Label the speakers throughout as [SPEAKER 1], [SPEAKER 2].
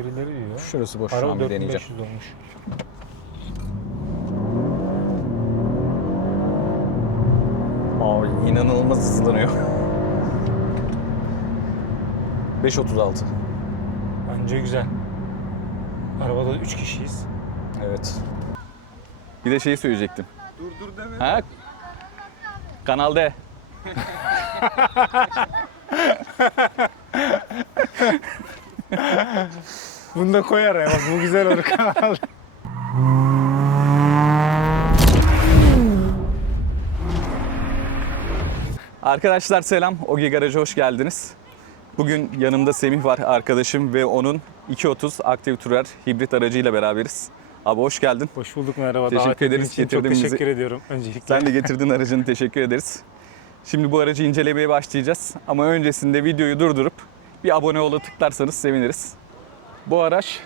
[SPEAKER 1] Birileri diyor.
[SPEAKER 2] Şurası boş şu
[SPEAKER 1] Araba
[SPEAKER 2] an bir deneyeceğim.
[SPEAKER 1] 4500 olmuş.
[SPEAKER 2] Aa, inanılmaz hızlanıyor. 5.36.
[SPEAKER 1] Bence güzel. Arabada 3 kişiyiz.
[SPEAKER 2] Evet. Bir de şey söyleyecektim.
[SPEAKER 3] Dur dur deme.
[SPEAKER 2] Ha? Kanal D.
[SPEAKER 1] Bunu da koyar ya. Bak bu güzel olur kanal.
[SPEAKER 2] Arkadaşlar selam. Ogi Garaj'a hoş geldiniz. Bugün yanımda Semih var arkadaşım ve onun 230 Active Tourer hibrit aracıyla beraberiz. Abi hoş geldin.
[SPEAKER 1] Hoş bulduk merhaba.
[SPEAKER 2] Teşekkür ederiz,
[SPEAKER 1] için Çok
[SPEAKER 2] bizi.
[SPEAKER 1] teşekkür ediyorum öncelikle.
[SPEAKER 2] Sen de getirdin aracını teşekkür ederiz. Şimdi bu aracı incelemeye başlayacağız. Ama öncesinde videoyu durdurup bir abone ola tıklarsanız seviniriz. Bu araç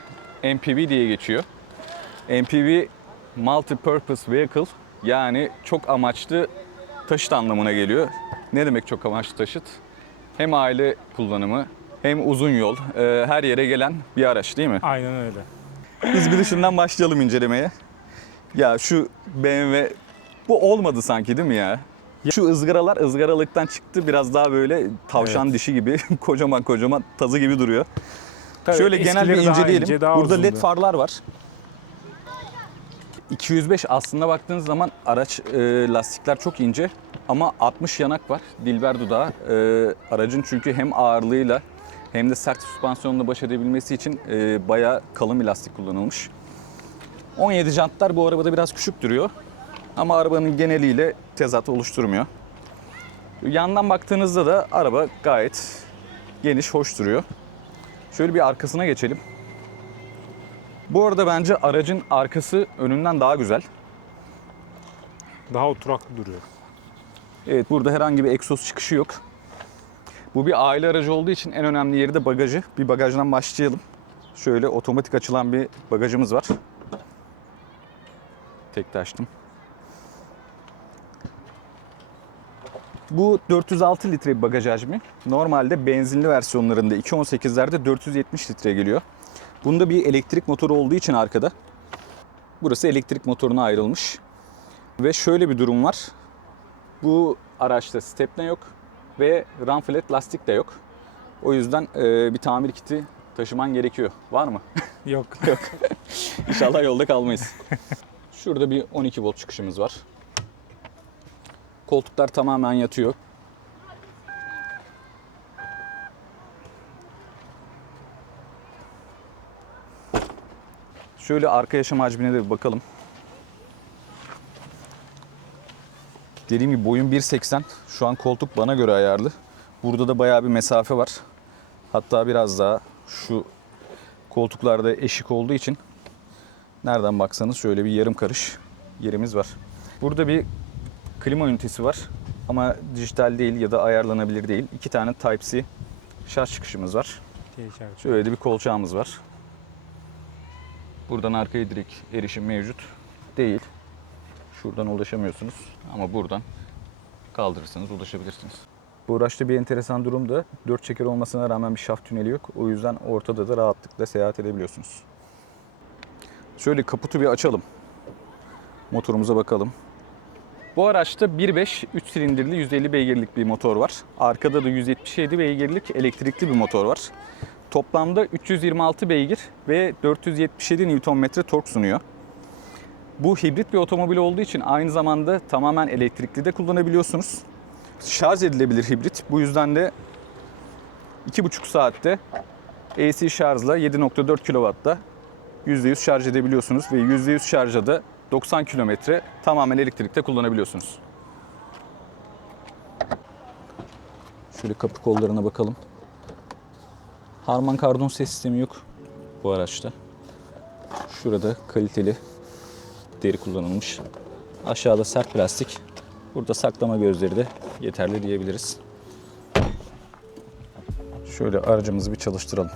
[SPEAKER 2] MPV diye geçiyor. MPV Multi-Purpose Vehicle yani çok amaçlı taşıt anlamına geliyor. Ne demek çok amaçlı taşıt? Hem aile kullanımı hem uzun yol e, her yere gelen bir araç değil mi?
[SPEAKER 1] Aynen öyle.
[SPEAKER 2] Biz bir dışından başlayalım incelemeye. Ya şu BMW bu olmadı sanki değil mi ya? Şu ızgaralar ızgaralıktan çıktı biraz daha böyle tavşan
[SPEAKER 1] Evet.
[SPEAKER 2] dişi gibi kocaman kocaman tazı gibi duruyor.
[SPEAKER 1] Tabii
[SPEAKER 2] Şöyle genel bir inceleyelim.
[SPEAKER 1] ince,
[SPEAKER 2] Burada
[SPEAKER 1] uzundu.
[SPEAKER 2] led farlar var. 205 aslında baktığınız zaman araç e, lastikler çok ince ama 60 yanak var. Dilber dudağı. E, aracın çünkü hem ağırlığıyla hem de sert süspansiyonla baş edebilmesi için e, bayağı kalın bir lastik kullanılmış. 17 jantlar bu arabada biraz küçük duruyor. Ama arabanın geneliyle tezat oluşturmuyor. Yandan baktığınızda da araba gayet geniş, hoş duruyor. Şöyle bir arkasına geçelim. Bu arada bence aracın arkası önünden daha güzel.
[SPEAKER 1] Daha oturaklı duruyor.
[SPEAKER 2] Evet burada herhangi bir egzoz çıkışı yok. Bu bir aile aracı olduğu için en önemli yeri de bagajı. Bir bagajdan başlayalım. Şöyle otomatik açılan bir bagajımız var. Tek de açtım. Bu 406 litre bir bagaj hacmi. Normalde benzinli versiyonlarında 218'lerde 470 litre geliyor. Bunda bir elektrik motoru olduğu için arkada. Burası elektrik motoruna ayrılmış. Ve şöyle bir durum var. Bu araçta stepne yok ve run flat lastik de yok. O yüzden e, bir tamir kiti taşıman gerekiyor. Var mı?
[SPEAKER 1] Yok.
[SPEAKER 2] yok. İnşallah yolda kalmayız. Şurada bir 12 volt çıkışımız var. Koltuklar tamamen yatıyor. Şöyle arka yaşam hacmine de bir bakalım. Dediğim gibi boyum 1.80. Şu an koltuk bana göre ayarlı. Burada da bayağı bir mesafe var. Hatta biraz daha şu koltuklarda eşik olduğu için nereden baksanız şöyle bir yarım karış yerimiz var. Burada bir klima ünitesi var ama dijital değil ya da ayarlanabilir değil. İki tane Type-C şarj çıkışımız var.
[SPEAKER 1] Değişik.
[SPEAKER 2] Şöyle de bir kolçağımız var. Buradan arkaya direkt erişim mevcut değil. Şuradan ulaşamıyorsunuz ama buradan kaldırırsanız ulaşabilirsiniz. Bu araçta bir enteresan durum da 4 çeker olmasına rağmen bir şaft tüneli yok. O yüzden ortada da rahatlıkla seyahat edebiliyorsunuz. Şöyle kaputu bir açalım. Motorumuza bakalım. Bu araçta 1.5 3 silindirli 150 beygirlik bir motor var. Arkada da 177 beygirlik elektrikli bir motor var. Toplamda 326 beygir ve 477 Nm tork sunuyor. Bu hibrit bir otomobil olduğu için aynı zamanda tamamen elektrikli de kullanabiliyorsunuz. Şarj edilebilir hibrit. Bu yüzden de 2,5 saatte AC şarjla 7.4 kW'da %100 şarj edebiliyorsunuz ve %100 şarja da 90 kilometre tamamen elektrikte kullanabiliyorsunuz. Şöyle kapı kollarına bakalım. Harman kardon ses sistemi yok bu araçta. Şurada kaliteli deri kullanılmış. Aşağıda sert plastik. Burada saklama gözleri de yeterli diyebiliriz. Şöyle aracımızı bir çalıştıralım.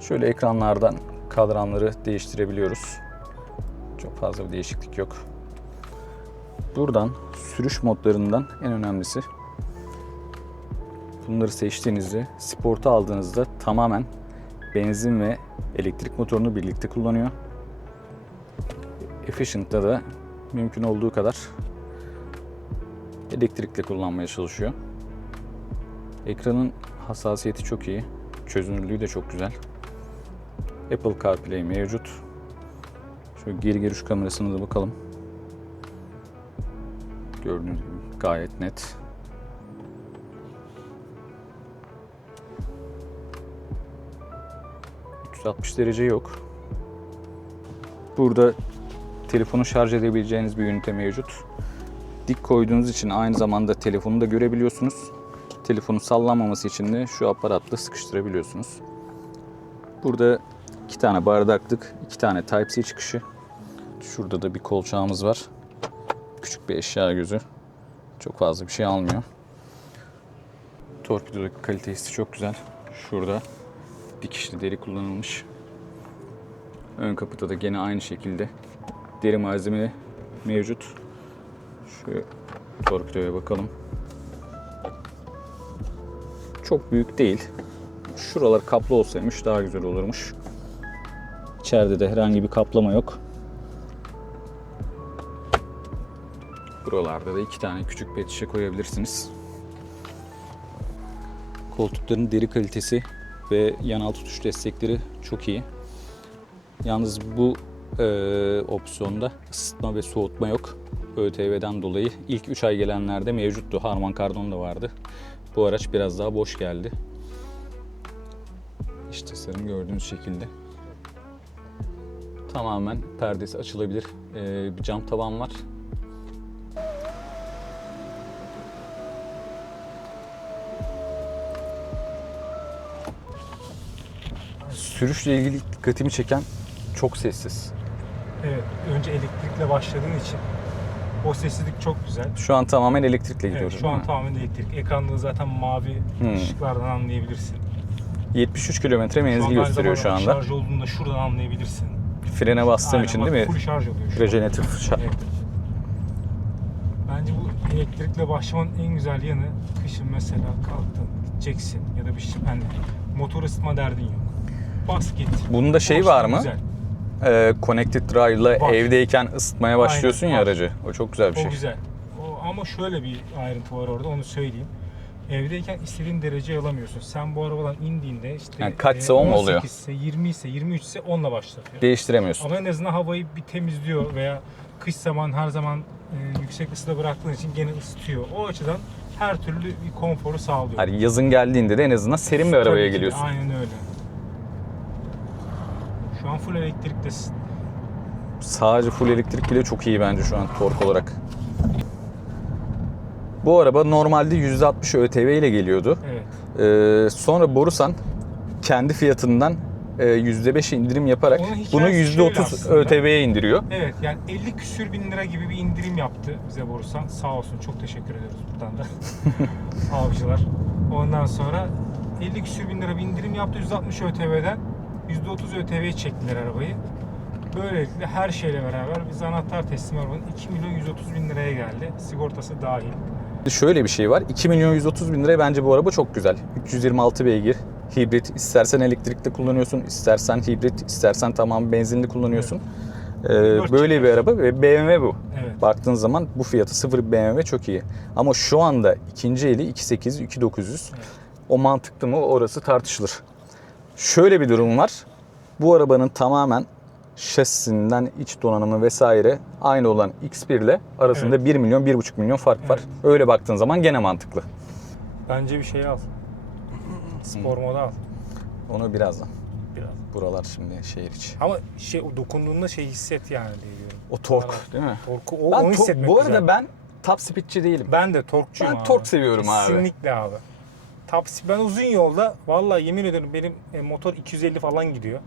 [SPEAKER 2] Şöyle ekranlardan kadranları değiştirebiliyoruz. Çok fazla bir değişiklik yok. Buradan sürüş modlarından en önemlisi bunları seçtiğinizde Sport'u aldığınızda tamamen benzin ve elektrik motorunu birlikte kullanıyor. Efficient'ta da mümkün olduğu kadar elektrikle kullanmaya çalışıyor. Ekranın hassasiyeti çok iyi. Çözünürlüğü de çok güzel. Apple CarPlay mevcut. Şöyle geri görüş kamerasına da bakalım. Gördüğünüz gibi gayet net. ...360 derece yok. Burada telefonu şarj edebileceğiniz bir ünite mevcut. Dik koyduğunuz için aynı zamanda telefonu da görebiliyorsunuz. Telefonun sallanmaması için de şu aparatla sıkıştırabiliyorsunuz. Burada iki tane bardaklık, iki tane Type-C çıkışı. Şurada da bir kolçağımız var. Küçük bir eşya gözü. Çok fazla bir şey almıyor. Torpidodaki kalitesi çok güzel. Şurada dikişli deri kullanılmış. Ön kapıda da gene aynı şekilde deri malzeme mevcut. Şu torpidoya bakalım. Çok büyük değil. Şuralar kaplı olsaymış daha güzel olurmuş. İçeride de herhangi bir kaplama yok. Buralarda da iki tane küçük pet şişe koyabilirsiniz. Koltukların deri kalitesi ve yanal tutuş destekleri çok iyi. Yalnız bu e, opsiyonda ısıtma ve soğutma yok. ÖTV'den dolayı ilk 3 ay gelenlerde mevcuttu. Harman Kardon da vardı. Bu araç biraz daha boş geldi. İç tasarım gördüğünüz şekilde. Tamamen perdesi açılabilir. E, bir cam tavan var. Sürüşle ilgili dikkatimi çeken çok sessiz.
[SPEAKER 1] Evet. Önce elektrikle başladığın için o sessizlik çok güzel.
[SPEAKER 2] Şu an tamamen elektrikle gidiyoruz
[SPEAKER 1] Evet, şu an tamamen elektrik. Ekranda zaten mavi
[SPEAKER 2] Hmm.
[SPEAKER 1] ışıklardan anlayabilirsin.
[SPEAKER 2] 73 kilometre menzil gösteriyor şu anda.
[SPEAKER 1] Şarj olduğunda şuradan anlayabilirsin.
[SPEAKER 2] Frene bastığım
[SPEAKER 1] Aynen,
[SPEAKER 2] için
[SPEAKER 1] bak,
[SPEAKER 2] değil
[SPEAKER 1] Full
[SPEAKER 2] mi?
[SPEAKER 1] şarj oluyor şu an.
[SPEAKER 2] Rejeneratif şa-
[SPEAKER 1] Evet. Bence bu elektrikle başlamanın en güzel yanı kışın mesela kalktın gideceksin ya da bir şey hani motor ısıtma derdin yok. Bas git.
[SPEAKER 2] Bunda şey
[SPEAKER 1] Hoş,
[SPEAKER 2] var mı?
[SPEAKER 1] Güzel.
[SPEAKER 2] Ee, Connected Drive'la
[SPEAKER 1] Var.
[SPEAKER 2] evdeyken ısıtmaya başlıyorsun
[SPEAKER 1] Aynen,
[SPEAKER 2] ya
[SPEAKER 1] var.
[SPEAKER 2] aracı. O çok güzel bir
[SPEAKER 1] O
[SPEAKER 2] şey.
[SPEAKER 1] güzel. O, ama şöyle bir ayrıntı var orada onu söyleyeyim. Evdeyken istediğin dereceyi alamıyorsun. Sen bu arabadan indiğinde işte
[SPEAKER 2] Yani kaçsa o mu oluyor?
[SPEAKER 1] 18 ise 20 ise 23 ise 10'la başlatıyor.
[SPEAKER 2] Değiştiremiyorsun.
[SPEAKER 1] Ama en azından havayı bir temizliyor veya kış zaman her zaman e, yüksek ısıda bıraktığın için gene ısıtıyor. O açıdan her türlü bir konforu sağlıyor.
[SPEAKER 2] Yani yazın geldiğinde de en azından serin bir arabaya
[SPEAKER 1] Tabii ki de,
[SPEAKER 2] geliyorsun.
[SPEAKER 1] Aynen öyle. Şu an full elektriktesin.
[SPEAKER 2] Sadece full elektrik bile çok iyi bence şu an tork olarak. Bu araba normalde %60 ÖTV ile geliyordu.
[SPEAKER 1] Evet.
[SPEAKER 2] Ee, sonra Borusan kendi fiyatından e, %5 indirim yaparak bunu
[SPEAKER 1] şöyle
[SPEAKER 2] %30
[SPEAKER 1] aslında.
[SPEAKER 2] ÖTV'ye indiriyor.
[SPEAKER 1] Evet yani 50 küsür bin lira gibi bir indirim yaptı bize Borusan. Sağ olsun çok teşekkür ediyoruz buradan da. Avcılar. Ondan sonra 50 küsür bin lira bir indirim yaptı 160 ÖTV'den. %30 ÖTV'ye çektiler arabayı. Böylelikle her şeyle beraber biz anahtar teslim arabanın 2 milyon 130 bin liraya geldi. Sigortası dahil.
[SPEAKER 2] Şöyle bir şey var. 2 milyon 130 bin liraya bence bu araba çok güzel. 326 beygir, hibrit. İstersen elektrikli kullanıyorsun, istersen hibrit, istersen tamam benzinli kullanıyorsun. Ee,
[SPEAKER 1] Dört
[SPEAKER 2] böyle bir araba ve BMW bu.
[SPEAKER 1] Evet.
[SPEAKER 2] Baktığın zaman bu fiyatı sıfır BMW çok iyi. Ama şu anda ikinci eli 2800, 2900.
[SPEAKER 1] Evet.
[SPEAKER 2] O mantıklı mı orası tartışılır. Şöyle bir durum var. Bu arabanın tamamen şasisinden iç donanımı vesaire aynı olan X1 ile arasında 1 milyon 1,5 milyon fark var.
[SPEAKER 1] Evet.
[SPEAKER 2] Öyle baktığın zaman gene mantıklı.
[SPEAKER 1] Bence bir şey al. Spor moda al.
[SPEAKER 2] Onu birazdan.
[SPEAKER 1] Biraz.
[SPEAKER 2] Buralar şimdi şehir içi.
[SPEAKER 1] Ama şey dokunduğunda şey hisset yani diyorum.
[SPEAKER 2] O tork
[SPEAKER 1] Evet.
[SPEAKER 2] değil mi?
[SPEAKER 1] Torku o,
[SPEAKER 2] Ben
[SPEAKER 1] onu hissetmek
[SPEAKER 2] bu arada
[SPEAKER 1] güzel.
[SPEAKER 2] ben top speedçi değilim.
[SPEAKER 1] Ben de torkçuyum
[SPEAKER 2] Ben
[SPEAKER 1] abi.
[SPEAKER 2] tork seviyorum abi.
[SPEAKER 1] Kesinlikle abi. Top speed- ben uzun yolda vallahi yemin ederim benim e, motor 250 falan gidiyor.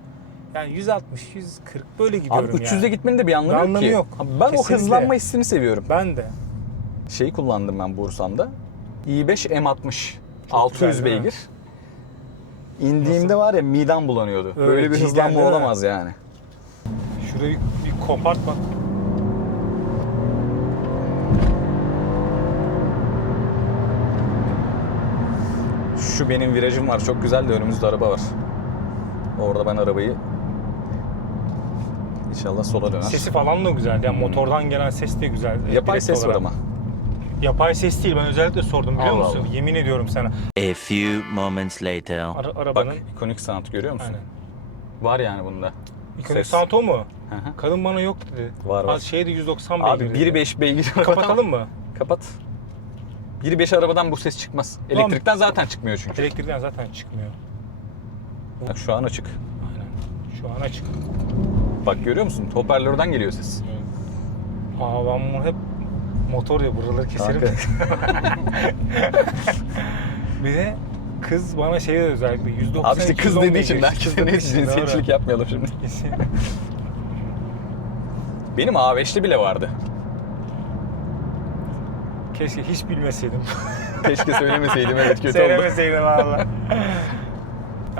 [SPEAKER 1] Yani 160, 140 böyle gidiyorum
[SPEAKER 2] Abi 300'de
[SPEAKER 1] yani.
[SPEAKER 2] gitmenin de bir anlamı,
[SPEAKER 1] Bir
[SPEAKER 2] yok
[SPEAKER 1] anlamı
[SPEAKER 2] ki.
[SPEAKER 1] yok.
[SPEAKER 2] Abi ben o
[SPEAKER 1] Kesinlikle.
[SPEAKER 2] hızlanma hissini seviyorum.
[SPEAKER 1] Ben de.
[SPEAKER 2] Şeyi kullandım ben Bursa'mda. i5 M60.
[SPEAKER 1] Çok
[SPEAKER 2] 600
[SPEAKER 1] güzel,
[SPEAKER 2] beygir. İndiğimde var ya midem bulanıyordu.
[SPEAKER 1] Öyle
[SPEAKER 2] Böyle bir hızlanma
[SPEAKER 1] mi?
[SPEAKER 2] olamaz yani.
[SPEAKER 1] Şurayı bir kopart bak.
[SPEAKER 2] şu benim virajım var çok güzel de önümüzde araba var. Orada ben arabayı inşallah sola döner.
[SPEAKER 1] Sesi falan da güzel. Yani motordan gelen ses de güzel.
[SPEAKER 2] Yapay
[SPEAKER 1] Direkt
[SPEAKER 2] ses var
[SPEAKER 1] olarak.
[SPEAKER 2] ama.
[SPEAKER 1] Yapay ses değil. Ben özellikle sordum biliyor
[SPEAKER 2] Allah
[SPEAKER 1] musun?
[SPEAKER 2] Allah.
[SPEAKER 1] Yemin ediyorum sana.
[SPEAKER 3] A few moments later.
[SPEAKER 1] Ara-
[SPEAKER 2] Bak
[SPEAKER 1] arabanın
[SPEAKER 2] ikonik sanat görüyor musun?
[SPEAKER 1] Aynen.
[SPEAKER 2] Var yani bunda.
[SPEAKER 1] İkonik
[SPEAKER 2] Ses.
[SPEAKER 1] sanat o mu?
[SPEAKER 2] Hı hı.
[SPEAKER 1] Kadın bana yok dedi.
[SPEAKER 2] Var, var.
[SPEAKER 1] Az şeydi 190
[SPEAKER 2] Abi
[SPEAKER 1] beygir dedi.
[SPEAKER 2] 1.5 beygir arabadan-
[SPEAKER 1] Kapatalım mı?
[SPEAKER 2] Kapat. 1.5 arabadan bu ses çıkmaz.
[SPEAKER 1] Tamam.
[SPEAKER 2] Elektrikten zaten çıkmıyor çünkü.
[SPEAKER 1] Elektrikten zaten çıkmıyor.
[SPEAKER 2] Bak şu an açık.
[SPEAKER 1] Aynen. Şu an açık.
[SPEAKER 2] Bak görüyor musun? Hoparlörden geliyor ses.
[SPEAKER 1] Aa ben bunu hep motor ya buraları keserim. Bir de kız bana şey dedi özellikle 190
[SPEAKER 2] Abi işte kız
[SPEAKER 1] 210
[SPEAKER 2] dediği için
[SPEAKER 1] Çıldırdı
[SPEAKER 2] ne cinsiyetçilik yapmayalım şimdi. Benim A5'li bile vardı.
[SPEAKER 1] Keşke hiç bilmeseydim.
[SPEAKER 2] Keşke söylemeseydim evet kötü oldu.
[SPEAKER 1] Söylemeseydim valla.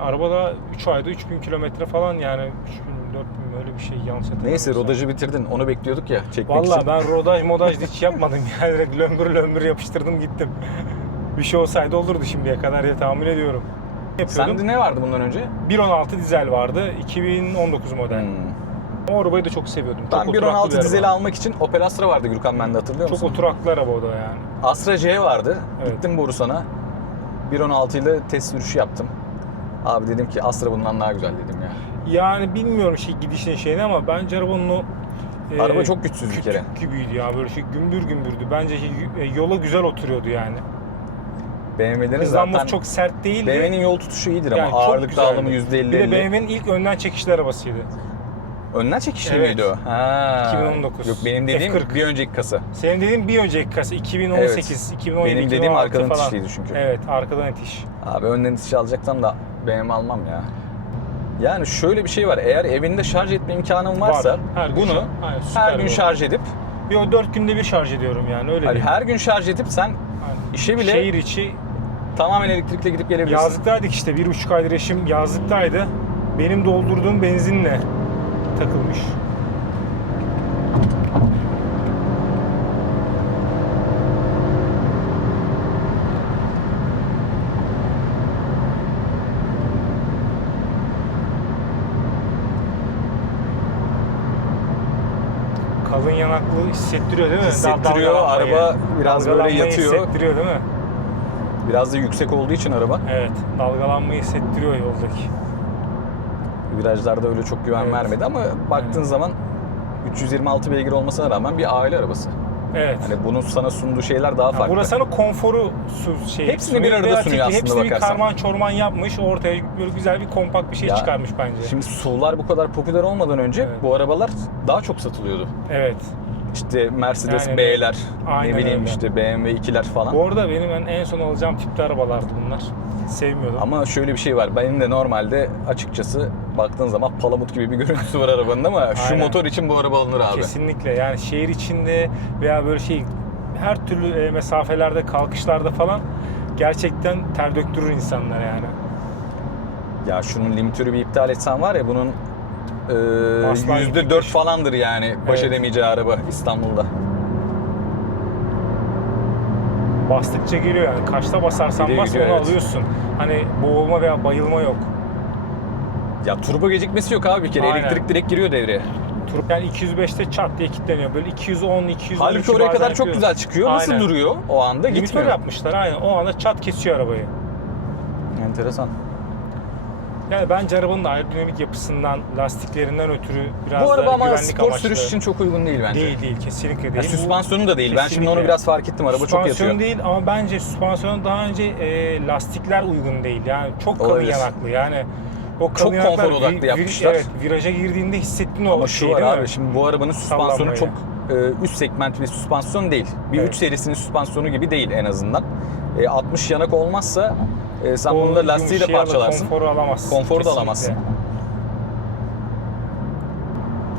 [SPEAKER 1] Arabada 3 ayda 3000 kilometre falan yani 3000 4000 öyle bir şey hatırlamıyorsam.
[SPEAKER 2] Neyse rodajı bitirdin. Onu bekliyorduk ya çekmek
[SPEAKER 1] Valla
[SPEAKER 2] için.
[SPEAKER 1] ben rodaj modaj hiç yapmadım yani direkt lömbür lömbür yapıştırdım gittim. bir şey olsaydı olurdu şimdiye kadar ya tahmin ediyorum. Yapıyordum.
[SPEAKER 2] Sende ne vardı bundan önce?
[SPEAKER 1] 1.16 dizel vardı 2019 model.
[SPEAKER 2] Hmm.
[SPEAKER 1] O arabayı da çok seviyordum.
[SPEAKER 2] Ben
[SPEAKER 1] çok oturaklı
[SPEAKER 2] 1.16
[SPEAKER 1] bir
[SPEAKER 2] dizeli almak için Opel Astra vardı Gürkan bende hatırlıyor
[SPEAKER 1] Çok
[SPEAKER 2] musun?
[SPEAKER 1] oturaklı araba o da yani.
[SPEAKER 2] Astra C vardı.
[SPEAKER 1] Evet.
[SPEAKER 2] Gittim Borusan'a. 1.16 ile test sürüşü yaptım. Abi dedim ki Astra bundan daha güzel dedim ya.
[SPEAKER 1] Yani bilmiyorum şey gidişin şeyini ama bence arabanın o e,
[SPEAKER 2] Araba çok güçsüz bir kere.
[SPEAKER 1] gibiydi ya böyle şey gümbür gümbürdü. Bence şey, e, yola güzel oturuyordu yani.
[SPEAKER 2] BMW'lerin zaten
[SPEAKER 1] çok sert değildi.
[SPEAKER 2] BMW'nin yol tutuşu iyidir ama
[SPEAKER 1] Yani
[SPEAKER 2] ağırlık dağılımı %50
[SPEAKER 1] Bir de BMW'nin ilk önden çekişli arabasıydı.
[SPEAKER 2] Önden çekişli
[SPEAKER 1] Evet.
[SPEAKER 2] miydi o? Ha.
[SPEAKER 1] 2019.
[SPEAKER 2] Yok benim dediğim
[SPEAKER 1] F40.
[SPEAKER 2] bir önceki kasa.
[SPEAKER 1] Senin dediğin bir önceki kasa 2018, 2017,
[SPEAKER 2] Benim dediğim
[SPEAKER 1] 2016
[SPEAKER 2] arkadan
[SPEAKER 1] falan.
[SPEAKER 2] itişliydi çünkü.
[SPEAKER 1] Evet arkadan itiş.
[SPEAKER 2] Abi önden itiş alacaksam da BMW almam ya. Yani şöyle bir şey var. Eğer evinde şarj etme imkanın varsa
[SPEAKER 1] Var. Her gün
[SPEAKER 2] bunu
[SPEAKER 1] şarj- Aynen, süper
[SPEAKER 2] her gün şarj edip
[SPEAKER 1] Yo 4 günde bir şarj ediyorum yani öyle
[SPEAKER 2] hani
[SPEAKER 1] değil.
[SPEAKER 2] her gün şarj edip sen
[SPEAKER 1] Aynen.
[SPEAKER 2] işe bile
[SPEAKER 1] Şehir içi
[SPEAKER 2] tamamen elektrikle gidip gelebilirsin.
[SPEAKER 1] yazlıktaydık işte bir buçuk aydır eşim yazlıktaydı. Benim doldurduğum benzinle takılmış. Kalın yanaklı hissettiriyor değil mi?
[SPEAKER 2] Hissettiriyor,
[SPEAKER 1] dalgalanmayı.
[SPEAKER 2] araba biraz böyle
[SPEAKER 1] Dalgalanmayı
[SPEAKER 2] yatıyor.
[SPEAKER 1] hissettiriyor değil mi?
[SPEAKER 2] Biraz da yüksek olduğu için araba
[SPEAKER 1] Evet, dalgalanmayı hissettiriyor yoldaki.
[SPEAKER 2] Virajlarda öyle çok güven
[SPEAKER 1] Evet.
[SPEAKER 2] vermedi ama baktığın zaman 326 beygir olmasına rağmen bir aile arabası.
[SPEAKER 1] Evet.
[SPEAKER 2] Hani bunun sana sunduğu şeyler daha farklı.
[SPEAKER 1] burası hani konforu şey.
[SPEAKER 2] Hepsini bir arada
[SPEAKER 1] Veya
[SPEAKER 2] sunuyor aslında
[SPEAKER 1] Hepsini bir
[SPEAKER 2] bakarsan.
[SPEAKER 1] karman çorman yapmış. Ortaya böyle güzel bir kompakt bir şey
[SPEAKER 2] Ya,
[SPEAKER 1] çıkarmış bence.
[SPEAKER 2] Şimdi SUV'lar bu kadar popüler olmadan önce
[SPEAKER 1] Evet.
[SPEAKER 2] bu arabalar daha çok satılıyordu.
[SPEAKER 1] Evet.
[SPEAKER 2] İşte Mercedes
[SPEAKER 1] Aynen
[SPEAKER 2] B'ler, ne bileyim
[SPEAKER 1] öyle.
[SPEAKER 2] işte BMW 2'ler falan.
[SPEAKER 1] Bu arada benim en, son alacağım tipte arabalardı bunlar. Sevmiyordum.
[SPEAKER 2] Ama şöyle bir şey var. Benim de normalde açıkçası baktığın zaman palamut gibi bir görüntüsü var arabanın ama şu
[SPEAKER 1] Aynen.
[SPEAKER 2] motor için bu araba alınır abi.
[SPEAKER 1] Kesinlikle yani şehir içinde veya böyle şey her türlü e, mesafelerde kalkışlarda falan gerçekten ter döktürür insanlar yani.
[SPEAKER 2] Ya şunun limitörü bir iptal etsen var ya bunun e, yüzde
[SPEAKER 1] gibi
[SPEAKER 2] dört
[SPEAKER 1] bir-
[SPEAKER 2] falandır yani baş
[SPEAKER 1] Evet.
[SPEAKER 2] edemeyeceği araba İstanbul'da.
[SPEAKER 1] Bastıkça geliyor yani. Kaçta basarsan bas
[SPEAKER 2] gidiyor,
[SPEAKER 1] onu
[SPEAKER 2] evet.
[SPEAKER 1] alıyorsun. Hani boğulma veya bayılma yok.
[SPEAKER 2] Ya turbo gecikmesi yok abi bir kere
[SPEAKER 1] Aynen.
[SPEAKER 2] elektrik direkt giriyor devreye.
[SPEAKER 1] Tur- Yani 205'te çat diye kilitleniyor. Böyle 210, 212
[SPEAKER 2] Halbuki oraya kadar çok güzel çıkıyor. Nasıl
[SPEAKER 1] Aynen.
[SPEAKER 2] duruyor o anda
[SPEAKER 1] Limitör
[SPEAKER 2] gitmiyor.
[SPEAKER 1] yapmışlar aynen. O anda çat kesiyor arabayı.
[SPEAKER 2] Enteresan.
[SPEAKER 1] Yani bence arabanın aerodinamik yapısından, lastiklerinden ötürü biraz
[SPEAKER 2] bu araba ama
[SPEAKER 1] güvenlik
[SPEAKER 2] spor
[SPEAKER 1] amaçlı.
[SPEAKER 2] sürüş için çok uygun değil bence.
[SPEAKER 1] Değil değil kesinlikle değil.
[SPEAKER 2] Ya
[SPEAKER 1] Bu-
[SPEAKER 2] süspansiyonu da değil. Ben şimdi
[SPEAKER 1] Kesinlikle.
[SPEAKER 2] onu biraz fark ettim. Araba çok
[SPEAKER 1] Süspansiyon
[SPEAKER 2] yatıyor.
[SPEAKER 1] değil ama bence süspansiyona daha önce e, lastikler uygun değil. Yani çok kalın
[SPEAKER 2] Olabilir.
[SPEAKER 1] yanaklı. Yani o kalın
[SPEAKER 2] Çok
[SPEAKER 1] yanaklar
[SPEAKER 2] konfor odaklı
[SPEAKER 1] vi- vi-
[SPEAKER 2] yapmışlar.
[SPEAKER 1] Evet, viraja girdiğinde hissettin o
[SPEAKER 2] Ama şu
[SPEAKER 1] şeyi
[SPEAKER 2] var
[SPEAKER 1] değil
[SPEAKER 2] abi
[SPEAKER 1] mi?
[SPEAKER 2] şimdi bu arabanın süspansiyonu çok e, üst segment bir süspansiyon değil. Bir
[SPEAKER 1] Evet.
[SPEAKER 2] 3 serisinin süspansiyonu gibi değil en azından. E, 60 yanak olmazsa e, sen
[SPEAKER 1] O
[SPEAKER 2] bunda lastiği de parçalarsın.
[SPEAKER 1] Konforu alamazsın.
[SPEAKER 2] Konforu da alamazsın.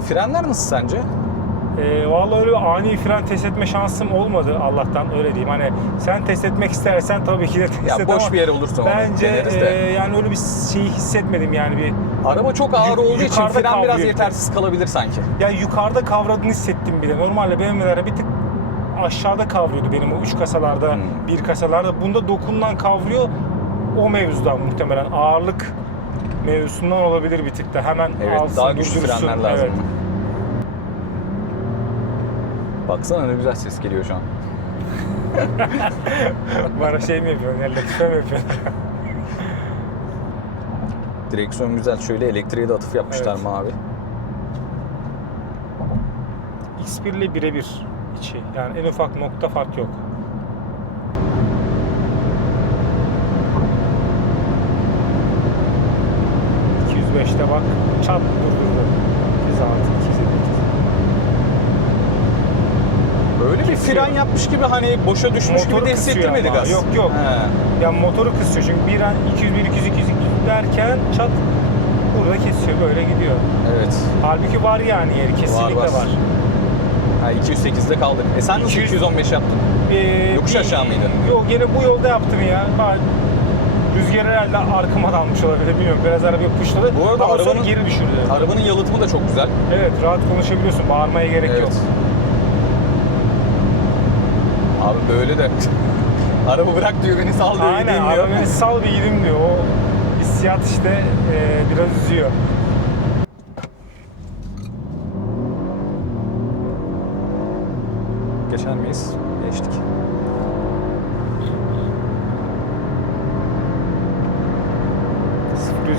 [SPEAKER 2] Frenler nasıl sence?
[SPEAKER 1] E, vallahi öyle ani fren test etme şansım olmadı Allah'tan öyle diyeyim. Hani sen test etmek istersen tabii ki de test
[SPEAKER 2] Ya
[SPEAKER 1] et
[SPEAKER 2] boş
[SPEAKER 1] ama
[SPEAKER 2] bir yer olursa
[SPEAKER 1] bence e, yani öyle bir şeyi hissetmedim yani bir
[SPEAKER 2] Araba çok ağır olduğu için fren biraz
[SPEAKER 1] kavrıyor.
[SPEAKER 2] yetersiz kalabilir sanki.
[SPEAKER 1] Ya yukarıda kavradığını hissettim bile. Normalde BMW'lere bir tık aşağıda kavruyordu benim o üç kasalarda,
[SPEAKER 2] Hmm.
[SPEAKER 1] bir kasalarda. Bunda dokunulan kavruyor. O mevzudan muhtemelen ağırlık mevzusundan olabilir bir tık da hemen
[SPEAKER 2] Evet
[SPEAKER 1] alsın,
[SPEAKER 2] daha güçlü
[SPEAKER 1] durdursun.
[SPEAKER 2] frenler lazım.
[SPEAKER 1] Evet.
[SPEAKER 2] Baksana ne güzel ses geliyor şu an.
[SPEAKER 1] Bana şey mi yapıyorsun? Ya latife mi yapıyorsun?
[SPEAKER 2] Direksiyon güzel. Şöyle elektriğe de atıf yapmışlar
[SPEAKER 1] Evet.
[SPEAKER 2] mavi.
[SPEAKER 1] X1 ile birebir içi. Yani en ufak nokta fark yok. ...205'te bak çat durdurdu. 206, 208.
[SPEAKER 2] Böyle bir fren yapmış gibi hani boşa düşmüş
[SPEAKER 1] Motoru
[SPEAKER 2] gibi de hissettirmedi gaz.
[SPEAKER 1] Yok, yok.
[SPEAKER 2] He.
[SPEAKER 1] Yani motoru kısıyor çünkü bir an 201, 202, 202 derken çat burada kesiyor böyle gidiyor.
[SPEAKER 2] Evet.
[SPEAKER 1] Halbuki var yani yeri kesinlikle
[SPEAKER 2] var.
[SPEAKER 1] var.
[SPEAKER 2] Ha, 208'de kaldık. E sen nasıl
[SPEAKER 1] 200
[SPEAKER 2] 215 yaptın?
[SPEAKER 1] Ee,
[SPEAKER 2] Yokuş aşağı mıydı?
[SPEAKER 1] Yok yine bu yolda yaptım ya. Rüzgar herhalde arkama dalmış olabilir bilmiyorum. Biraz arabayı puşladı.
[SPEAKER 2] Bu arada
[SPEAKER 1] Ama sonra
[SPEAKER 2] arabanın-
[SPEAKER 1] geri düşürdü.
[SPEAKER 2] Arabanın yalıtımı da çok güzel.
[SPEAKER 1] Evet rahat konuşabiliyorsun. Bağırmaya gerek yok.
[SPEAKER 2] Abi böyle de araba bırak diyor beni sal diyor
[SPEAKER 1] Aynen
[SPEAKER 2] gideyim diyor.
[SPEAKER 1] araba beni sal bir gideyim diyor. O hissiyat işte e, biraz üzüyor.
[SPEAKER 2] Geçer miyiz? Geçtik.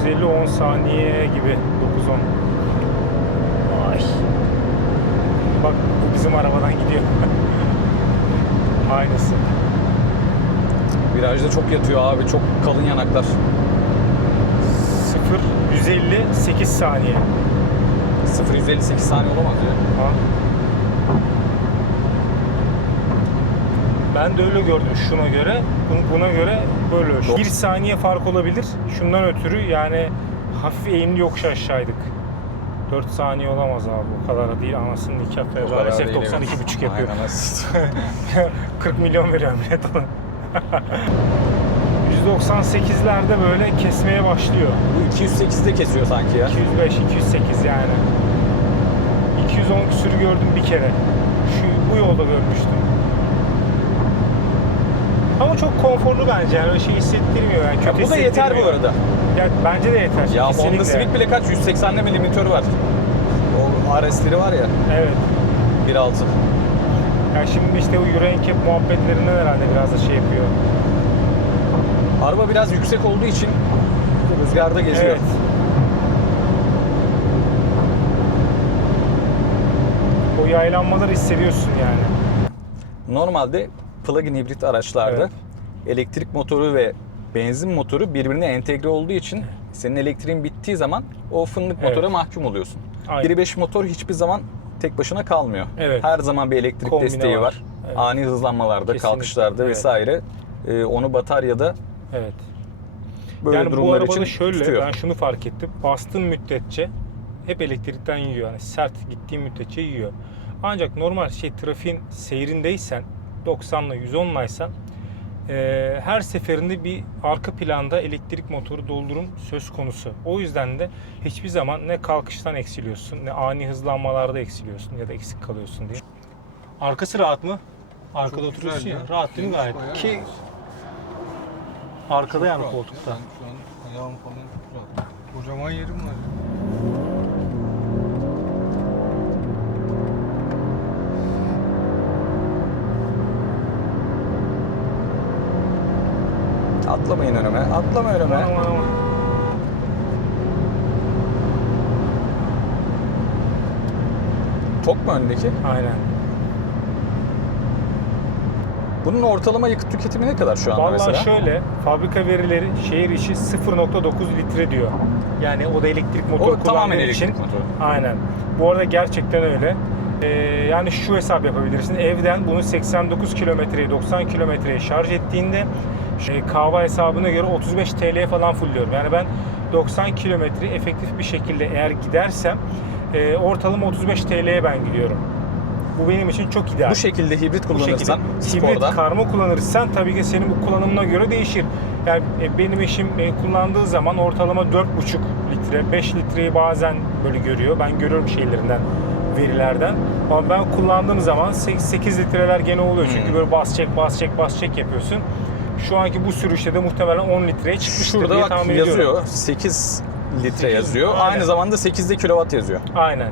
[SPEAKER 1] %150 10 saniye gibi 9-10. Ay. Bak bu bizim arabadan gidiyor. Aynısı.
[SPEAKER 2] Virajda çok yatıyor abi. Çok kalın yanaklar.
[SPEAKER 1] 0 150 8 saniye.
[SPEAKER 2] 0 158 saniye olamaz ya.
[SPEAKER 1] Ha. Ben de öyle gördüm şuna göre. bu- Buna göre böyle.
[SPEAKER 2] Doğru.
[SPEAKER 1] Bir saniye fark olabilir. Şundan ötürü yani hafif eğimli yokuş aşağıydık. 4 saniye olamaz abi. O kadar da değil. Anasının nikah Ferrari
[SPEAKER 2] değil,
[SPEAKER 1] SF92
[SPEAKER 2] evet.
[SPEAKER 1] buçuk yapıyor.
[SPEAKER 2] Aynen öyle.
[SPEAKER 1] 40 milyon veriyorum bilet ona. 198'lerde böyle kesmeye başlıyor.
[SPEAKER 2] Bu 208'de kesiyor sanki ya.
[SPEAKER 1] 205, 208 yani. 210 küsürü gördüm bir kere. Şu bu yolda görmüştüm. Ama çok konforlu bence yani öyle şey hissettirmiyor yani kötü
[SPEAKER 2] Ya bu da yeter bu
[SPEAKER 1] hissettirmiyor.
[SPEAKER 2] arada.
[SPEAKER 1] Ya bence de yeter.
[SPEAKER 2] Ya
[SPEAKER 1] kesinlikle.
[SPEAKER 2] Honda Civic bile kaç? 180'li mi limitörü var. O RS'leri var ya.
[SPEAKER 1] Evet.
[SPEAKER 2] 1.6.
[SPEAKER 1] Ya şimdi işte bu Euro NCAP muhabbetlerinden herhalde biraz da şey yapıyor.
[SPEAKER 2] Araba biraz yüksek olduğu için rüzgarda geziyor.
[SPEAKER 1] Evet. O yaylanmaları hissediyorsun yani.
[SPEAKER 2] Normalde plug-in hibrit araçlarda
[SPEAKER 1] Evet.
[SPEAKER 2] elektrik motoru ve benzin motoru birbirine entegre olduğu için senin elektriğin bittiği zaman o fındık
[SPEAKER 1] Evet.
[SPEAKER 2] motora mahkum oluyorsun.
[SPEAKER 1] Aynen.
[SPEAKER 2] 1.5 motor hiçbir zaman tek başına kalmıyor.
[SPEAKER 1] Evet.
[SPEAKER 2] Her zaman bir elektrik
[SPEAKER 1] Kombine
[SPEAKER 2] desteği var.
[SPEAKER 1] var. Evet.
[SPEAKER 2] Ani hızlanmalarda,
[SPEAKER 1] Kesinlikle.
[SPEAKER 2] kalkışlarda
[SPEAKER 1] Evet.
[SPEAKER 2] vesaire. Ee, onu bataryada
[SPEAKER 1] Evet.
[SPEAKER 2] böyle
[SPEAKER 1] yani bu
[SPEAKER 2] durumlar
[SPEAKER 1] arabada
[SPEAKER 2] için
[SPEAKER 1] şöyle
[SPEAKER 2] tutuyor.
[SPEAKER 1] ben şunu fark ettim. Bastığın müddetçe hep elektrikten yiyor. Yani sert gittiğin müddetçe yiyor. Ancak normal şey trafiğin seyrindeysen 90'la 110'laysan e, her seferinde bir arka planda elektrik motoru doldurum söz konusu. O yüzden de hiçbir zaman ne kalkıştan eksiliyorsun ne ani hızlanmalarda eksiliyorsun ya da eksik kalıyorsun diye. Arkası rahat mı? Arkada
[SPEAKER 4] Çok
[SPEAKER 1] oturuyorsun ya.
[SPEAKER 4] ya.
[SPEAKER 1] Rahat değil mi gayet? Ki
[SPEAKER 4] rahat.
[SPEAKER 1] arkada yani
[SPEAKER 4] Rahat.
[SPEAKER 1] koltukta.
[SPEAKER 4] Ben şu an ayağım falan çok rahat. Kocaman yerim var.
[SPEAKER 2] Atlamayın önüme. Atlama önüme. Tok mu öndeki?
[SPEAKER 1] Aynen.
[SPEAKER 2] Bunun ortalama yakıt tüketimi ne kadar şu anda
[SPEAKER 1] Vallahi
[SPEAKER 2] mesela?
[SPEAKER 1] şöyle fabrika verileri şehir içi 0.9 litre diyor. Yani o da elektrik motor
[SPEAKER 2] O tamamen
[SPEAKER 1] kullandığı
[SPEAKER 2] elektrik
[SPEAKER 1] için.
[SPEAKER 2] motoru.
[SPEAKER 1] Aynen. Bu arada gerçekten öyle. Ee, yani şu hesap yapabilirsin. Evden bunu 89 kilometreye 90 kilometreye şarj ettiğinde e, kahve hesabına göre 35 TL'ye falan fulluyorum. Yani ben 90 kilometre efektif bir şekilde eğer gidersem e, ortalama 35 TL'ye ben gidiyorum. Bu benim için çok ideal.
[SPEAKER 2] Bu şekilde hibrit
[SPEAKER 1] Bu
[SPEAKER 2] kullanırsan
[SPEAKER 1] şekilde hibrit
[SPEAKER 2] sporda
[SPEAKER 1] karma kullanırsan tabii ki senin bu kullanımına göre değişir. Yani e, benim eşim e, kullandığı zaman ortalama 4,5 litre, 5 litreyi bazen böyle görüyor. Ben görüyorum şeylerinden, verilerden. Ama ben kullandığım zaman 8 litreler gene oluyor. Çünkü
[SPEAKER 2] Hmm.
[SPEAKER 1] böyle bas çek, bas çek, bas çek yapıyorsun. Şu anki bu sürüşte de muhtemelen 10 litreye çıkmıştır
[SPEAKER 2] Şurada
[SPEAKER 1] diye
[SPEAKER 2] bak
[SPEAKER 1] tahmin
[SPEAKER 2] yazıyor.
[SPEAKER 1] ediyorum.
[SPEAKER 2] 8 litre
[SPEAKER 1] 8,
[SPEAKER 2] yazıyor.
[SPEAKER 1] aynen.
[SPEAKER 2] Aynı zamanda 8'de kilowatt yazıyor.
[SPEAKER 1] Aynen.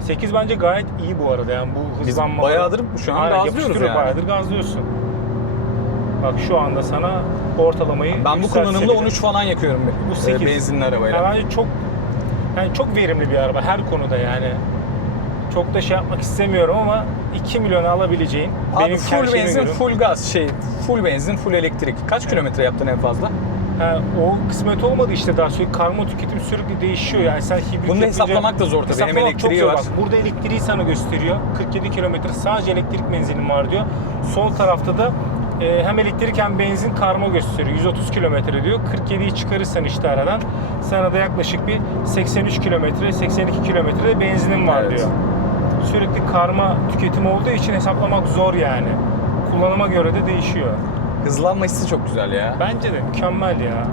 [SPEAKER 1] 8 bence gayet iyi bu arada yani bu
[SPEAKER 2] Biz
[SPEAKER 1] hızlanma.
[SPEAKER 2] bayağıdır şu an gazlıyoruz yani.
[SPEAKER 1] Bayağıdır gazlıyorsun. Bak şu anda sana ortalamayı
[SPEAKER 2] Ben bu kullanımda
[SPEAKER 1] yükseltebilirim.
[SPEAKER 2] 13 falan yakıyorum
[SPEAKER 1] Bu
[SPEAKER 2] e,
[SPEAKER 1] 8.
[SPEAKER 2] benzinli
[SPEAKER 1] Yani
[SPEAKER 2] arabayla.
[SPEAKER 1] bence çok yani çok verimli bir araba her konuda yani. Çok da şey yapmak istemiyorum ama 2 milyona alabileceğin
[SPEAKER 2] Abi
[SPEAKER 1] benim
[SPEAKER 2] full benzin,
[SPEAKER 1] göre-
[SPEAKER 2] full gaz şey, full benzin, full elektrik. Kaç kilometre yaptın en fazla?
[SPEAKER 1] Ha, o kısmet olmadı işte daha sürekli karma tüketim sürekli değişiyor yani sen hibrit
[SPEAKER 2] Bunu da hesaplamak da zor tabii. Hem
[SPEAKER 1] Hesaplamak çok
[SPEAKER 2] elektriği var.
[SPEAKER 1] bak. Burada elektriği sana gösteriyor. 47 kilometre sadece elektrik menzilim var diyor. Sol tarafta da e, hem elektrik hem benzin karma gösteriyor. 130 kilometre diyor. 47'yi çıkarırsan işte aradan sana da yaklaşık bir 83 kilometre, 82 kilometre benzinim var
[SPEAKER 2] Evet.
[SPEAKER 1] diyor. Sürekli karma tüketim olduğu için hesaplamak zor yani. Kullanıma göre de değişiyor.
[SPEAKER 2] Hızlanma hissi çok güzel ya.
[SPEAKER 1] Bence de mükemmel ya.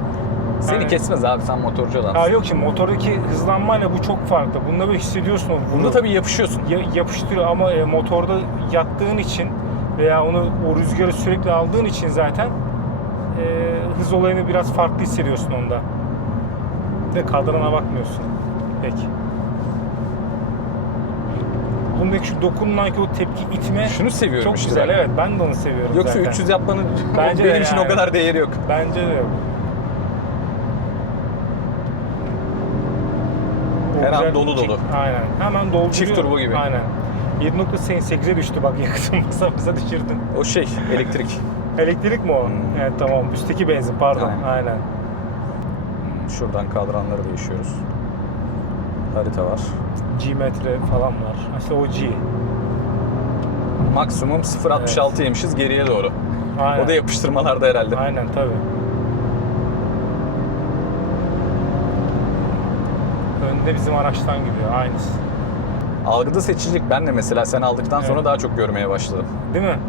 [SPEAKER 2] Seni
[SPEAKER 1] Yani-
[SPEAKER 2] kesmez abi sen motorcu adamsın.
[SPEAKER 1] Ha yok şimdi motordaki hızlanmayla bu çok farklı. Bunda böyle hissediyorsun o
[SPEAKER 2] Bunda tabii yapışıyorsun.
[SPEAKER 1] ya, yapıştırıyor ama e, motorda yattığın için veya onu o rüzgarı sürekli aldığın için zaten e, hız olayını biraz farklı hissediyorsun onda. De kadrana bakmıyorsun. Peki. Bundaki şu dokunulan ki o tepki itme
[SPEAKER 2] Şunu seviyorum
[SPEAKER 1] çok
[SPEAKER 2] işte
[SPEAKER 1] güzel.
[SPEAKER 2] ben.
[SPEAKER 1] Evet ben de onu seviyorum
[SPEAKER 2] Yoksa
[SPEAKER 1] zaten.
[SPEAKER 2] 300 yapmanın
[SPEAKER 1] Bence
[SPEAKER 2] benim için
[SPEAKER 1] yani.
[SPEAKER 2] o kadar değeri yok.
[SPEAKER 1] Bence de yok.
[SPEAKER 2] Her an dolu dolu.
[SPEAKER 1] Aynen. Hemen dolduruyor.
[SPEAKER 2] Çift turbo gibi.
[SPEAKER 1] Aynen. 7.8'e düştü bak yakıtın basa düşürdün.
[SPEAKER 2] O şey elektrik.
[SPEAKER 1] Elektrik mi o?
[SPEAKER 2] Hmm.
[SPEAKER 1] Evet tamam. Üstteki benzin pardon.
[SPEAKER 2] Aynen.
[SPEAKER 1] Aynen.
[SPEAKER 2] Şuradan kadranları değişiyoruz. Harita var.
[SPEAKER 1] G metre falan var. İşte o G.
[SPEAKER 2] Maksimum 0.66 yemişiz geriye doğru.
[SPEAKER 1] Aynen.
[SPEAKER 2] O da yapıştırmalarda herhalde.
[SPEAKER 1] Aynen tabii. Önde bizim araçtan gidiyor. Aynısı.
[SPEAKER 2] Algıda seçicilik ben de mesela sen aldıktan sonra
[SPEAKER 1] Evet.
[SPEAKER 2] daha çok görmeye başladım.
[SPEAKER 1] Değil mi?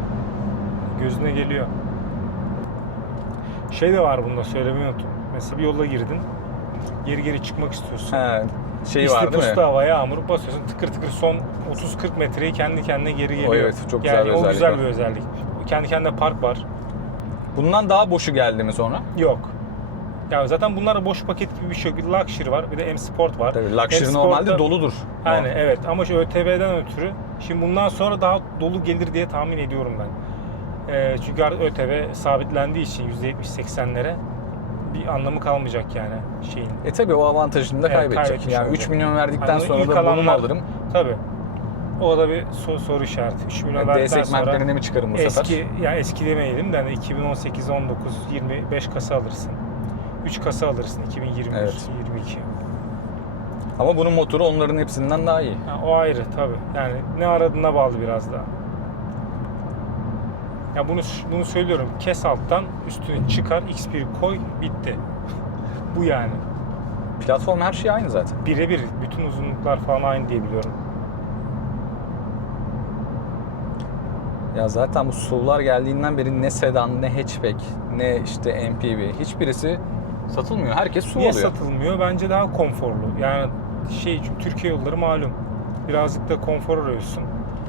[SPEAKER 1] Gözüne geliyor. Şey de var bunda söylemeyi unuttum. Mesela bir yola girdin. Geri geri çıkmak istiyorsun.
[SPEAKER 2] He, şey
[SPEAKER 1] işte
[SPEAKER 2] var değil mi?
[SPEAKER 1] pusta havaya yağmur basıyorsun tıkır tıkır son 30-40 metreyi kendi kendine geri geliyor.
[SPEAKER 2] evet, çok güzel
[SPEAKER 1] yani
[SPEAKER 2] bir
[SPEAKER 1] o
[SPEAKER 2] özellik
[SPEAKER 1] güzel
[SPEAKER 2] var.
[SPEAKER 1] bir özellik. Kendi kendine park var.
[SPEAKER 2] Bundan daha boşu geldi mi sonra?
[SPEAKER 1] Yok. Ya zaten bunlar boş paket gibi bir şey yok. Bir Luxury var, bir de M Sport var.
[SPEAKER 2] Tabii Luxury normalde doludur.
[SPEAKER 1] Aynen evet ama şu ÖTV'den ötürü şimdi bundan sonra daha dolu gelir diye tahmin ediyorum ben. Ee, çünkü artık ÖTV sabitlendiği için %70-80'lere bir anlamı kalmayacak yani şeyin.
[SPEAKER 2] E tabi o avantajını da
[SPEAKER 1] Evet,
[SPEAKER 2] kaybedecek.
[SPEAKER 1] kaybetmiş
[SPEAKER 2] Yani 3
[SPEAKER 1] olacak.
[SPEAKER 2] milyon verdikten
[SPEAKER 1] Hani
[SPEAKER 2] sonra da bunu alırım?
[SPEAKER 1] Tabii. O da bir so- soru işareti. 3 milyon
[SPEAKER 2] D
[SPEAKER 1] verdikten sonra
[SPEAKER 2] mi çıkarım bu sefer?
[SPEAKER 1] eski yani eski demeyelim de hani 2018 19 25 kasa alırsın. 3 kasa alırsın 2021
[SPEAKER 2] Evet.
[SPEAKER 1] 22.
[SPEAKER 2] Ama bunun motoru onların hepsinden daha iyi.
[SPEAKER 1] Ha, o ayrı tabii. Yani ne aradığına bağlı biraz daha. Ya bunu bunu söylüyorum. Kes alttan üstüne çıkar X1 koy bitti. Bu yani.
[SPEAKER 2] Platform her şey aynı zaten.
[SPEAKER 1] Birebir bütün uzunluklar falan aynı diye biliyorum.
[SPEAKER 2] Ya zaten bu SUV'lar geldiğinden beri ne sedan, ne hatchback, ne işte MPV hiçbirisi satılmıyor. Herkes SUV
[SPEAKER 1] Niye
[SPEAKER 2] alıyor.
[SPEAKER 1] satılmıyor? Bence daha konforlu. Yani şey Türkiye yolları malum. Birazcık da konfor arıyorsun.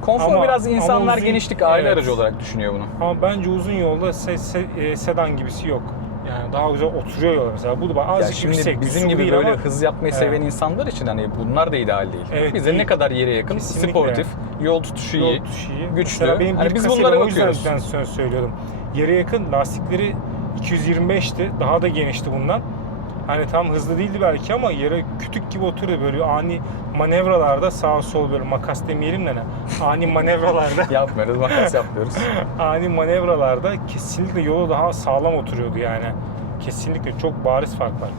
[SPEAKER 2] Konfor
[SPEAKER 1] Ama-
[SPEAKER 2] biraz
[SPEAKER 1] ama
[SPEAKER 2] insanlar
[SPEAKER 1] uzun-
[SPEAKER 2] genişlik aile
[SPEAKER 1] evet.
[SPEAKER 2] aracı olarak düşünüyor bunu.
[SPEAKER 1] Ama bence uzun yolda se- se- e, sedan gibisi yok. Yani daha güzel oturuyor yola mesela. Bu da azıcık
[SPEAKER 2] şimdi
[SPEAKER 1] yüksek.
[SPEAKER 2] bizim gibi
[SPEAKER 1] değil
[SPEAKER 2] böyle
[SPEAKER 1] ama-
[SPEAKER 2] hız yapmayı
[SPEAKER 1] Evet.
[SPEAKER 2] seven insanlar için hani bunlar da ideal değil.
[SPEAKER 1] Evet,
[SPEAKER 2] Bize
[SPEAKER 1] değil.
[SPEAKER 2] ne kadar yere yakın,
[SPEAKER 1] Kesinlikle.
[SPEAKER 2] sportif, yol tutuşu iyi.
[SPEAKER 1] Yol tutuşu iyi.
[SPEAKER 2] güçlü.
[SPEAKER 1] Mesela benim
[SPEAKER 2] Hani biz bunlara
[SPEAKER 1] o yüzden
[SPEAKER 2] bakıyoruz.
[SPEAKER 1] ben söz söylüyordum. Yere yakın lastikleri 225'ti. Daha da genişti bundan. Hani tam hızlı değildi belki ama yere kütük gibi oturuyor böyle ani manevralarda sağ sol böyle makas demeyelim de ne. Ani manevralarda
[SPEAKER 2] Yapmıyoruz, makas yapmıyoruz.
[SPEAKER 1] ani manevralarda kesinlikle yola daha sağlam oturuyordu yani. Kesinlikle çok bariz fark var.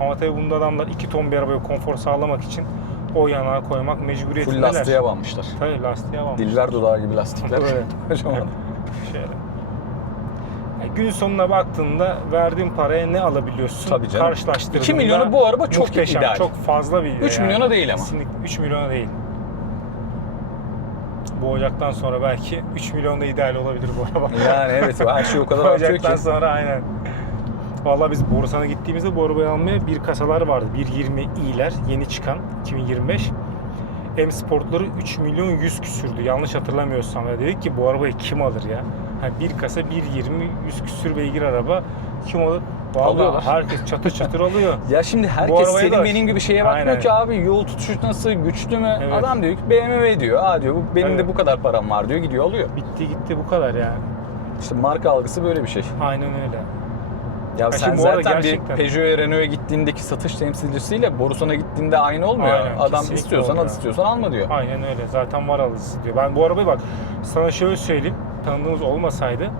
[SPEAKER 1] Ama tabii bunda adamlar 2 ton bir arabaya konfor sağlamak için o yana koymak
[SPEAKER 2] Full
[SPEAKER 1] mecburiyetindeler.
[SPEAKER 2] lastiğe banmışlar.
[SPEAKER 1] Tabii lastiğe almış.
[SPEAKER 2] Diller dudağı gibi lastikler.
[SPEAKER 1] Böyle.
[SPEAKER 2] Kocaman.
[SPEAKER 1] Şöyle. Yani gün sonuna baktığında verdiğin paraya ne alabiliyorsun?
[SPEAKER 2] Tabii canım.
[SPEAKER 1] Karşılaştırdığında
[SPEAKER 2] 2 milyonu bu araba çok
[SPEAKER 1] muhteşem,
[SPEAKER 2] ideal.
[SPEAKER 1] Çok fazla bir
[SPEAKER 2] 3 milyona değil ama.
[SPEAKER 1] Kesinlikle 3 milyona değil. Bu ocaktan sonra belki 3 milyon da ideal olabilir bu araba.
[SPEAKER 2] Yani evet her şey o kadar artıyor
[SPEAKER 1] ocaktan
[SPEAKER 2] ki.
[SPEAKER 1] sonra aynen. Vallahi biz Borusan'a gittiğimizde bu arabayı almaya bir kasalar vardı. 1.20 i'ler yeni çıkan 2025. M Sportları 3 milyon 100 küsürdü yanlış hatırlamıyorsam. Ya dedik ki bu arabayı kim alır ya? Yani bir kasa 1.20 100 küsür beygir araba kim olur? Vallahi
[SPEAKER 2] Alıyorlar.
[SPEAKER 1] herkes çatır çatır alıyor.
[SPEAKER 2] Ya şimdi herkes senin
[SPEAKER 1] da-
[SPEAKER 2] benim gibi şeye bakmıyor
[SPEAKER 1] Aynen.
[SPEAKER 2] ki abi yol tutuşu nasıl güçlü mü?
[SPEAKER 1] Evet.
[SPEAKER 2] Adam diyor ki BMW diyor. Aa diyor benim de
[SPEAKER 1] Evet.
[SPEAKER 2] bu kadar param var diyor gidiyor alıyor.
[SPEAKER 1] Bitti gitti bu kadar yani.
[SPEAKER 2] İşte marka algısı böyle bir şey.
[SPEAKER 1] Aynen öyle.
[SPEAKER 2] Ya sen
[SPEAKER 1] bu arada
[SPEAKER 2] zaten
[SPEAKER 1] gerçekten-
[SPEAKER 2] bir Peugeot'a Renault'a gittiğindeki satış temsilcisiyle Borusan'a gittiğinde aynı olmuyor.
[SPEAKER 1] Aynen,
[SPEAKER 2] Adam istiyorsan al istiyorsan alma diyor.
[SPEAKER 1] Aynen öyle. Zaten var alıcısı diyor. Ben bu arabayı bak sana şöyle söyleyeyim. Tanıdığımız olmasaydı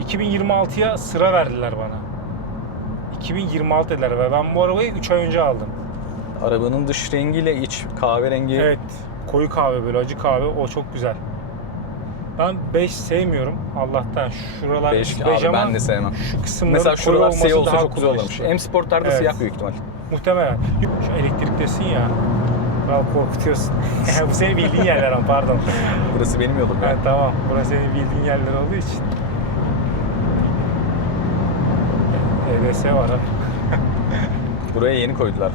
[SPEAKER 1] 2026'ya sıra verdiler bana. 2026 dediler ve ben bu arabayı 3 ay önce aldım.
[SPEAKER 2] Arabanın dış rengiyle iç kahverengi
[SPEAKER 1] Evet. Koyu kahve böyle acı kahve o çok güzel. Ben 5 sevmiyorum Allah'tan. Şuralar
[SPEAKER 2] beş,
[SPEAKER 1] beş
[SPEAKER 2] abi
[SPEAKER 1] ama
[SPEAKER 2] ben de sevmem.
[SPEAKER 1] şu kısımların
[SPEAKER 2] Mesela
[SPEAKER 1] koyu
[SPEAKER 2] şuralar
[SPEAKER 1] olması
[SPEAKER 2] siyah olsa
[SPEAKER 1] daha
[SPEAKER 2] çok güzel olurmuş.
[SPEAKER 1] kullanışlı.
[SPEAKER 2] M Sport'larda
[SPEAKER 1] Evet.
[SPEAKER 2] siyah büyük ihtimal.
[SPEAKER 1] Muhtemelen. Şu elektriktesin ya. Kral korkutuyorsun. bu senin bildiğin yerler ama pardon.
[SPEAKER 2] Burası benim yolum ya.
[SPEAKER 1] Evet tamam. Burası senin bildiğin yerler olduğu için. EBS var ha.
[SPEAKER 2] Buraya yeni koydular.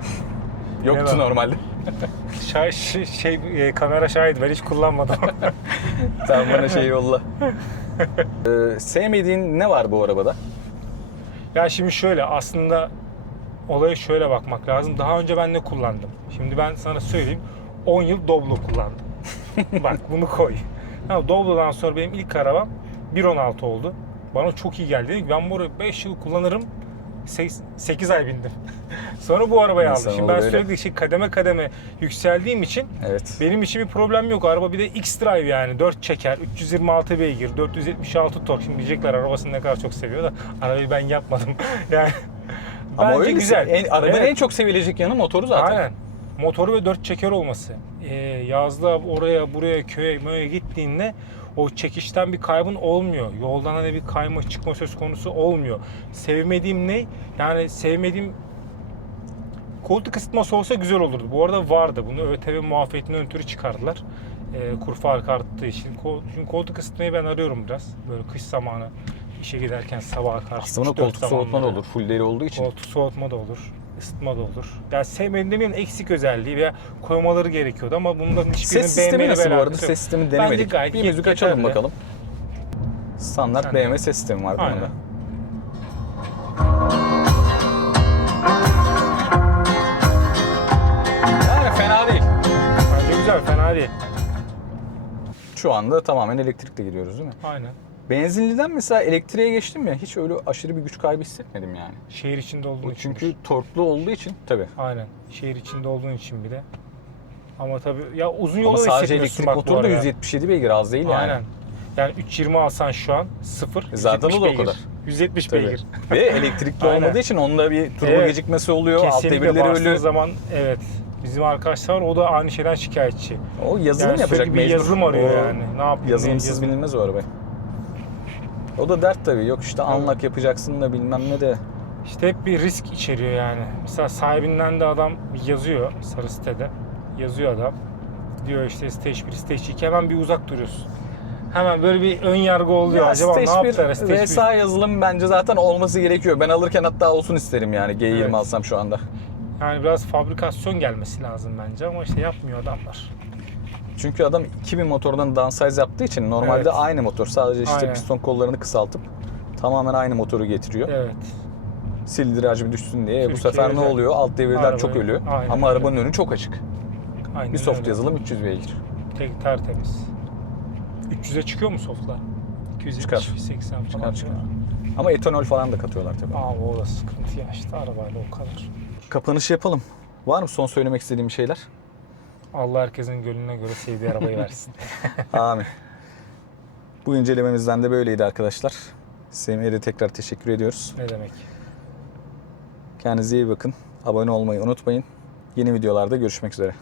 [SPEAKER 2] Yoktu normalde.
[SPEAKER 1] Şah, şey, şey, e, kamera şahit ben hiç kullanmadım.
[SPEAKER 2] Sen bana şey yolla. Ee, sevmediğin ne var bu arabada?
[SPEAKER 1] ya şimdi şöyle aslında olaya şöyle bakmak lazım. Daha önce ben ne kullandım? Şimdi ben sana söyleyeyim. 10 yıl Doblo kullandım. Bak bunu koy. Ha, Doblo'dan sonra benim ilk arabam 1.16 oldu. Bana çok iyi geldi. Dedim ki ben bu arabayı 5 yıl kullanırım. 8 ay bindim. sonra bu arabayı aldım. Şimdi ben
[SPEAKER 2] böyle.
[SPEAKER 1] sürekli şey kademe kademe yükseldiğim için
[SPEAKER 2] Evet.
[SPEAKER 1] Benim için bir problem yok. Araba bir de X-Drive yani. 4 çeker, 326 beygir, 476 tork. Şimdi diyecekler arabasını ne kadar çok seviyor da arabayı ben yapmadım. yani
[SPEAKER 2] Ama
[SPEAKER 1] bence
[SPEAKER 2] öyle
[SPEAKER 1] güzel.
[SPEAKER 2] En, arabanın
[SPEAKER 1] Evet.
[SPEAKER 2] en çok sevilecek yanı motoru zaten.
[SPEAKER 1] Aynen. Motoru ve 4 çeker olması. Ee, yazda oraya buraya köye möye gittiğinde o çekişten bir kaybın olmuyor. Yoldan hani bir kayma çıkma söz konusu olmuyor. Sevmediğim ne? Yani sevmediğim koltuk ısıtması olsa güzel olurdu. Bu arada vardı. Bunu ÖTV muafiyetinden ötürü çıkardılar. Ee, kur farkı arttığı için. Çünkü koltuk ısıtmayı ben arıyorum biraz. Böyle kış zamanı işe giderken sabaha karşı.
[SPEAKER 2] Aslında
[SPEAKER 1] 3-4
[SPEAKER 2] koltuk soğutma da olur. Full deri olduğu için.
[SPEAKER 1] Koltuk soğutma da olur. Isıtma da olur. Yani sevmediğim eksik özelliği veya koymaları gerekiyordu ama bunların hiçbirinin
[SPEAKER 2] Ses sistemi nasıl bu arada? Ses sistemi denemedik.
[SPEAKER 1] gayet
[SPEAKER 2] Bir müzik
[SPEAKER 1] yeterli.
[SPEAKER 2] açalım bakalım. Standart
[SPEAKER 1] Sen.
[SPEAKER 2] BMW ses sistemi var bunda. Yani fena değil.
[SPEAKER 1] Bence güzel, fena değil.
[SPEAKER 2] Şu anda tamamen elektrikle gidiyoruz değil mi?
[SPEAKER 1] Aynen.
[SPEAKER 2] Benzinliden mesela elektriğe geçtim ya hiç öyle aşırı bir güç kaybı hissetmedim yani.
[SPEAKER 1] Şehir içinde olduğun
[SPEAKER 2] O
[SPEAKER 1] için.
[SPEAKER 2] çünkü torklu olduğu için tabii.
[SPEAKER 1] Aynen. Şehir içinde olduğun için bile. Ama tabii ya uzun yolu
[SPEAKER 2] Ama
[SPEAKER 1] da
[SPEAKER 2] sadece
[SPEAKER 1] hissetmiyorsun
[SPEAKER 2] elektrik
[SPEAKER 1] bak bu
[SPEAKER 2] motoru da
[SPEAKER 1] arada.
[SPEAKER 2] 177 beygir az değil yani.
[SPEAKER 1] Aynen. Yani 320 alsan şu an 0.
[SPEAKER 2] E zaten o da o kadar.
[SPEAKER 1] 170
[SPEAKER 2] Tabii.
[SPEAKER 1] beygir.
[SPEAKER 2] Ve elektrikli
[SPEAKER 1] Aynen.
[SPEAKER 2] olmadığı için onda bir turbo
[SPEAKER 1] Evet.
[SPEAKER 2] gecikmesi oluyor. Alt
[SPEAKER 1] Kesinlikle
[SPEAKER 2] devirleri
[SPEAKER 1] bastığın
[SPEAKER 2] ölü.
[SPEAKER 1] zaman evet. Bizim arkadaşlar o da aynı şeyden şikayetçi.
[SPEAKER 2] O yazılım
[SPEAKER 1] Yani
[SPEAKER 2] yapacak
[SPEAKER 1] sürekli bir
[SPEAKER 2] mecbur.
[SPEAKER 1] yazılım arıyor
[SPEAKER 2] O
[SPEAKER 1] yani. Ne yapayım?
[SPEAKER 2] Yazılımsız
[SPEAKER 1] ne yazılım?
[SPEAKER 2] binilmez o araba. O da dert tabii. Yok işte unlock yapacaksın da bilmem ne de.
[SPEAKER 1] İşte hep bir risk içeriyor yani. Mesela sahibinden de adam yazıyor sarı sitede. Yazıyor adam. Diyor işte stage 1, stage 2 hemen bir uzak duruyorsun. Hemen böyle bir ön yargı oluyor.
[SPEAKER 2] Ya
[SPEAKER 1] Acaba ne
[SPEAKER 2] Stage
[SPEAKER 1] yaptılar
[SPEAKER 2] 1
[SPEAKER 1] stage 1?
[SPEAKER 2] VSA yazılım bence zaten olması gerekiyor. Ben alırken hatta olsun isterim yani G20
[SPEAKER 1] Evet.
[SPEAKER 2] alsam şu anda.
[SPEAKER 1] Yani biraz fabrikasyon gelmesi lazım bence ama işte yapmıyor adamlar.
[SPEAKER 2] Çünkü adam 2000 motordan downsize yaptığı için normalde
[SPEAKER 1] Evet.
[SPEAKER 2] aynı motor. Sadece işte
[SPEAKER 1] Aynen.
[SPEAKER 2] piston kollarını kısaltıp tamamen aynı motoru getiriyor.
[SPEAKER 1] Evet.
[SPEAKER 2] Sildiraj bir düşsün diye. Bu
[SPEAKER 1] Türkiye
[SPEAKER 2] sefer ne oluyor? Alt devirler
[SPEAKER 1] Arabayı-
[SPEAKER 2] çok ölüyor.
[SPEAKER 1] Aynen
[SPEAKER 2] Ama
[SPEAKER 1] öyle.
[SPEAKER 2] arabanın önü çok açık.
[SPEAKER 1] Aynen
[SPEAKER 2] Bir soft
[SPEAKER 1] öyle.
[SPEAKER 2] yazılım 300 beygir.
[SPEAKER 1] Tek tertemiz. 300'e çıkıyor mu softlar? 270,
[SPEAKER 2] Çıkar.
[SPEAKER 1] 80 falan.
[SPEAKER 2] Çıkar çıkar. Ama etanol falan da katıyorlar tabii.
[SPEAKER 1] Abi o da sıkıntı ya işte arabayla o kadar.
[SPEAKER 2] Kapanış yapalım. Var mı son söylemek istediğim şeyler?
[SPEAKER 1] Allah herkesin gönlüne göre sevdiği arabayı versin.
[SPEAKER 2] Amin. Bu incelememizden de böyleydi arkadaşlar. Semih'e de tekrar teşekkür ediyoruz.
[SPEAKER 1] ne demek?
[SPEAKER 2] Kendinize iyi bakın. Abone olmayı unutmayın. Yeni videolarda görüşmek üzere.